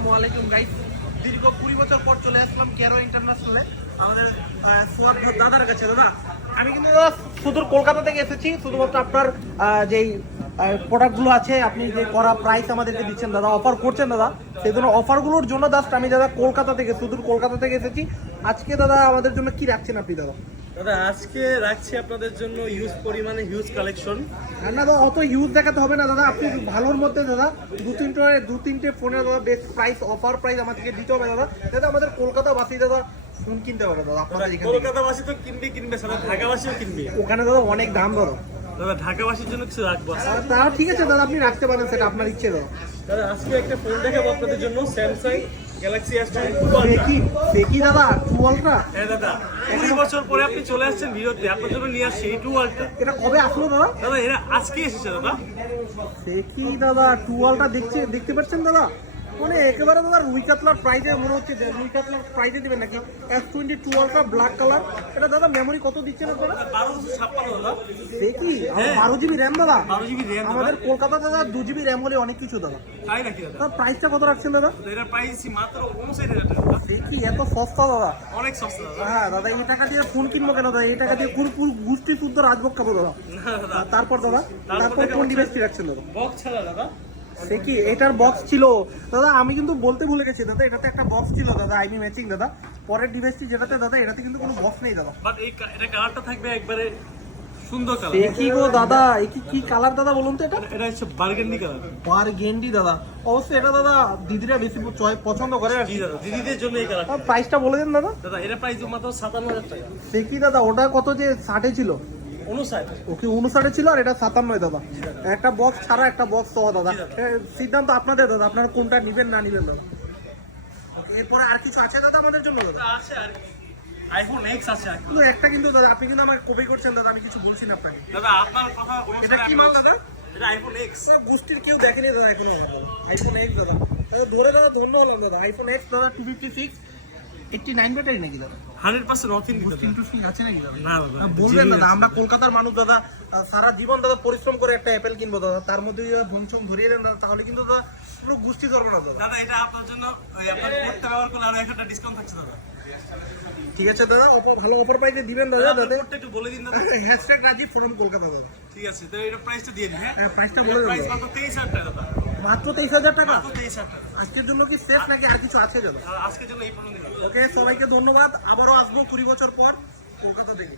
আসসালামু আলাইকুম গাইস। দীর্ঘ 20 বছর পর চলে আসলাম কেরো ইন্টারন্যাশনালে আমাদের সোয়াদ দাদার কাছে। দাদা আমি কিন্তু সুদূর কলকাতা থেকে এসেছি শুধুমাত্র আপনার যেই প্রোডাক্টগুলো আছে আপনি যে করা প্রাইস আমাদেরকে দিচ্ছেন দাদা, অফার করছেন দাদা, সেই জন্য অফারগুলোর জন্য জাস্ট আমি দাদা কলকাতা থেকে সুদূর কলকাতা থেকে এসেছি। আজকে দাদা আমাদের জন্য কি রাখছেন আপনি দাদা? দাদা আজকে রাখছি আপনাদের জন্য হিউজ পরিমাণে হিউজ কালেকশন। আর না দাদা অত ইউজ দেখাতে হবে না দাদা, আপনি ভালোর মধ্যে দাদা দু তিনটে ফোনে দাদা বেস্ট প্রাইস অফার প্রাইস আমাদেরকে দিতে হবে দাদা, যাতে আমাদের কলকাতাবাসী দাদা ফোন কিনতে পারে দাদা আপনাদের এখানে। কলকাতাবাসী তো কিনবে সারা ঢাকাবাসীও কিনবে। ওখানে দাদা অনেক দাম দাদা। দাদা ঢাকাবাসীর জন্য কিছু রাখবো। তা ঠিক আছে দাদা, আপনি রাখতে পারেন, সেটা আপনার ইচ্ছে দাদা। দাদা আজকে একটা ফোন দেখাবো আপনাদের জন্য, স্যামসাং গ্যালাক্সি S22 দেখি দাদা 2 আলট্রা। হ্যাঁ দাদা 20 বছর পরে আপনি চলে আসছেন ভিডিওতে, আপনার জন্য নিয়ে আসছি এই 2 আলট্রা। এটা কবে আসলো দাদা? দাদা এরা আজকে এসেছে দাদা। দেখি দাদা 2 আলট্রা দেখতে পাচ্ছেন দাদা, মানে একেবারে দাদা রুই কাতলার প্রাইজে মনে হচ্ছে যে রুই কাতলার প্রাইজে দিবেন নাকি। S22 আলট্রা ব্ল্যাক কালার, এটা দাদা মেমোরি কত দিচ্ছেন আপনারা? 1256 দাদা। দেখি 12GB র্যাম দাদা। 12GB RAM আমাদের কলকাতা দাদা 2GB র্যাম হলে অনেক কিছু দাদা। তাই নাকি দাদা? তার প্রাইসটা কত রাখছেন দাদা? এটার প্রাইস মাত্র 59,000 টাকা দাদা। দেখি এত সস্তা দাদা। অনেক সস্তা দাদা। হ্যাঁ দাদা এই টাকা দিয়ে ফোন কিনবো কেন দাদা? এই টাকা দিয়ে পুরো গুষ্টি শুদ্ধ রাজভোগ খাবো দাদা। না দাদা তারপর দাদা তারপর কোন ডিভাইসটি রাখছেন দাদা? বক্স ছাড়া দাদা। দেখি এটার বক্স ছিল দাদা, আমি কিন্তু বলতে ভুলে গেছি দাদা, এটাতে একটা বক্স ছিল দাদা আইমি ম্যাচিং দাদা। পরের ডিভাইসটি যেটাতে দাদা এটাতে কিন্তু কোনো বক্স নেই দাদা। বাট এটা কালারটা থাকবে একবারে সুন্দর কালার। দেখি গো দাদা এই কি কালার দাদা বলুন তো? এটা হচ্ছে বার্গেন্ডি কালার। বারগেন্ডি দাদা, অবশ্যই এটা দাদা দিদিরা বেশি পছন্দ করে আর জি কি। দাদা দিদিদের জন্য এই কালার। প্রাইসটা বলে দেন দাদা। দাদা এর প্রাইস মাত্র 57,000 টাকা। দেখি দাদা ওটা কত যে 60 ছিল, 59। ওকে 59 ছিল আর এটা 57 দাদা। একটা বক্স ছাড়া একটা বক্স সহ দাদা। সিদ্ধান্ত আপনাদের দাদা, আপনারা কোনটা নেবেন না নেবেন দাদা। এরপরে আর কিছু আছে দাদা আমাদের জন্য দাদা? আছে আর আইফোন X আছে আর কিন্তু একটা কিন্তু দাদা আপনি কিন্তু আমাকে কপি করছেন দাদা, আমি কিছু বলছি না আপনাকে। দাদা আপনার কথা এটা কি মাল দাদা? এটা আইফোন X। গোষ্ঠীর কেউ দেখেনি দাদা এখনো আমার দাদা। আইফোন X দাদা, ধরে দাদা ধন্য হলাম দাদা। আইফোন X দাদা 256 89 ব্যাটারি নাকি দাদা? 100% অথেন্টিক দাদা। কিন্তু ঠিক আছে নাকি দাদা? না দাদা বলবেন দাদা, আমরা কলকাতার মানুষ দাদা, সারা জীবন দাদা পরিশ্রম করে একটা অ্যাপেল কিনবো দাদা, তার মধ্যে যদি ভংচম ধরিয়ে দেন দাদা তাহলে কিন্তু দাদা পুরো গোষ্ঠী ধরবো না দাদা। দাদা এটা আপনার জন্য আপনার কোডটা ব্যবহার করলে আরো 100 টাকা ডিসকাউন্ট থাকছে দাদা। ঠিক আছে দাদা, ভালো অফার প্রাইসে দিবেন দাদা। দাদা কোডটা একটু বলে দিন দাদা। হ্যাশট্যাগ রাজীব ফ্রম কলকাতা দাদা। ঠিক আছে তো এটা প্রাইসটা দিয়ে দিন। হ্যাঁ প্রাইসটা বলে দেন প্রাইস দাদা। মাত্র 23,000 টাকা দাদা। মাত্র 23,000 টাকা। মাত্র 23,000 টাকা। আজকের জন্য কি শেষ নাকি আর কিছু আছে দাদা? আর আজকের জন্য এই পর্যন্ত। ওকে সবাইকে ধন্যবাদ, আবারও আসবো 20 বছর পর কলকাতা থেকে।